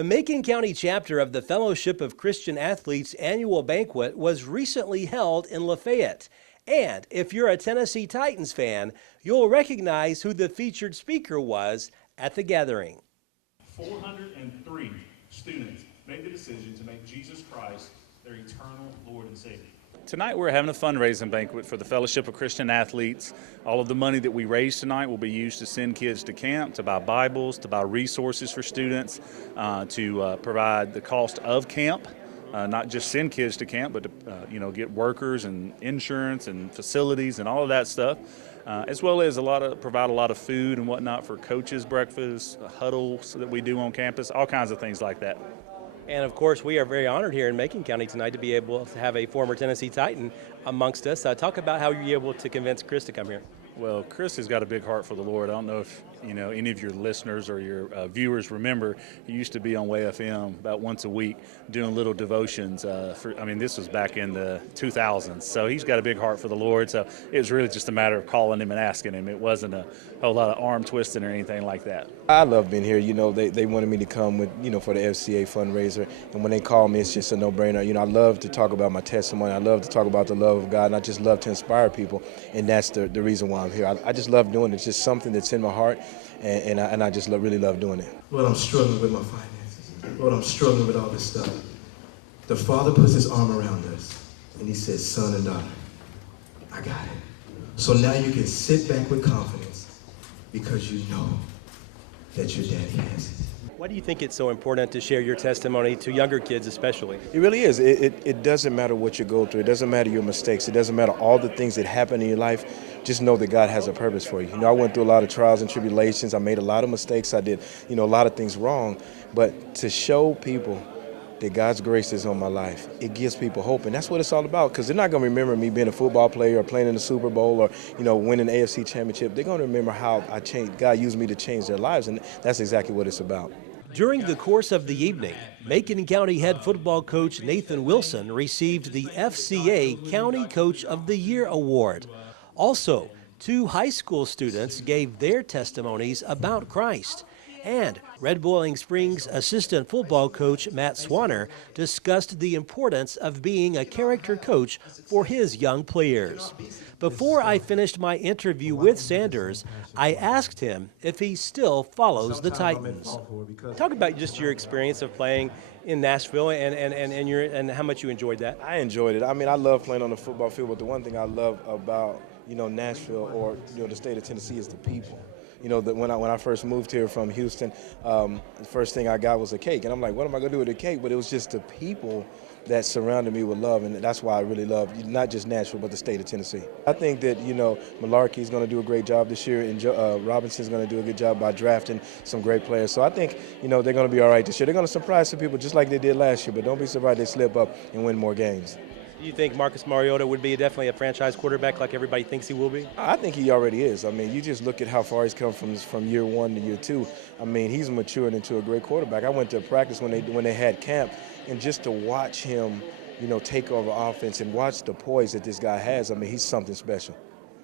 The Macon County chapter of the Fellowship of Christian Athletes annual banquet was recently held in Lafayette. And if you're a Tennessee Titans fan, you'll recognize who the featured speaker was at the gathering. 403 students made the decision to make Jesus Christ their eternal Lord and Savior. Tonight we're having a fundraising banquet for the Fellowship of Christian Athletes. All of the money that we raise tonight will be used to send kids to camp, to buy Bibles, to buy resources for students, to provide the cost of camp, not just send kids to camp, but to get workers and insurance and facilities and all of that stuff, as well as provide a lot of food and whatnot for coaches' breakfast, huddles that we do on campus, all kinds of things like that. And of course, we are very honored here in Macon County tonight to be able to have a former Tennessee Titan amongst us. Talk about how you're able to convince Chris to come here. Well, Chris has got a big heart for the Lord. I don't know if any of your listeners or your viewers remember, he used to be on WayFM about once a week doing little devotions. This was back in the 2000s. So he's got a big heart for the Lord. So it was really just a matter of calling him and asking him. It wasn't a whole lot of arm twisting or anything like that. I love being here. They wanted me to come with, for the FCA fundraiser. And when they call me, it's just a no-brainer. I love to talk about my testimony. I love to talk about the love of God. And I just love to inspire people. And that's the reason why I'm here. I just love doing it. It's just something that's in my heart. And I just really love doing it. Lord, I'm struggling with my finances. Lord, I'm struggling with all this stuff. The Father puts his arm around us, and he says, son and daughter, I got it. So now you can sit back with confidence because you know that your daddy has it. Why do you think it's so important to share your testimony to younger kids especially? It really is. It doesn't matter what you go through. It doesn't matter your mistakes. It doesn't matter all the things that happen in your life. Just know that God has a purpose for you. I went through a lot of trials and tribulations. I made a lot of mistakes. I did, a lot of things wrong. But to show people that God's grace is on my life, it gives people hope. And that's what it's all about, because they're not going to remember me being a football player or playing in the Super Bowl or, winning the AFC championship. They're going to remember how I changed. God used me to change their lives, and that's exactly what it's about. During the course of the evening, Macon County head football coach Nathan Wilson received the FCA County Coach of the Year award. Also, 2 high school students gave their testimonies about Christ. And Red Boiling Springs assistant football coach Matt Swanner discussed the importance of being a character coach for his young players. Before I finished my interview with Sanders, I asked him if he still follows the Titans. Talk about just your experience of playing in Nashville and how much you enjoyed that. I enjoyed it. I love playing on the football field, but the one thing I love about Nashville or the state of Tennessee is the people. When I first moved here from Houston, the first thing I got was a cake. And I'm like, what am I going to do with a cake? But it was just the people that surrounded me with love. And that's why I really love not just Nashville, but the state of Tennessee. I think that, Malarkey's going to do a great job this year. And Robinson's going to do a good job by drafting some great players. So I think, they're going to be all right this year. They're going to surprise some people just like they did last year. But don't be surprised they slip up and win more games. Do you think Marcus Mariota would be definitely a franchise quarterback like everybody thinks he will be? I think he already is. You just look at how far he's come from year 1 to year 2. He's matured into a great quarterback. I went to practice when they had camp, and just to watch him, take over offense and watch the poise that this guy has, he's something special.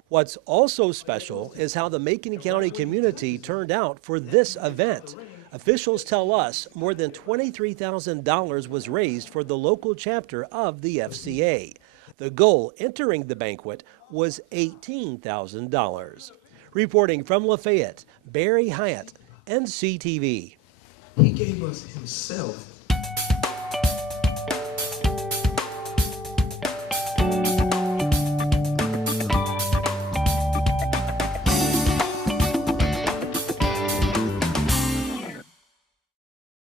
What's also special is how the Macon County community turned out for this event. Officials tell us more than $23,000 was raised for the local chapter of the FCA. The goal entering the banquet was $18,000. Reporting from Lafayette, Barry Hyatt, NCTV. He gave us himself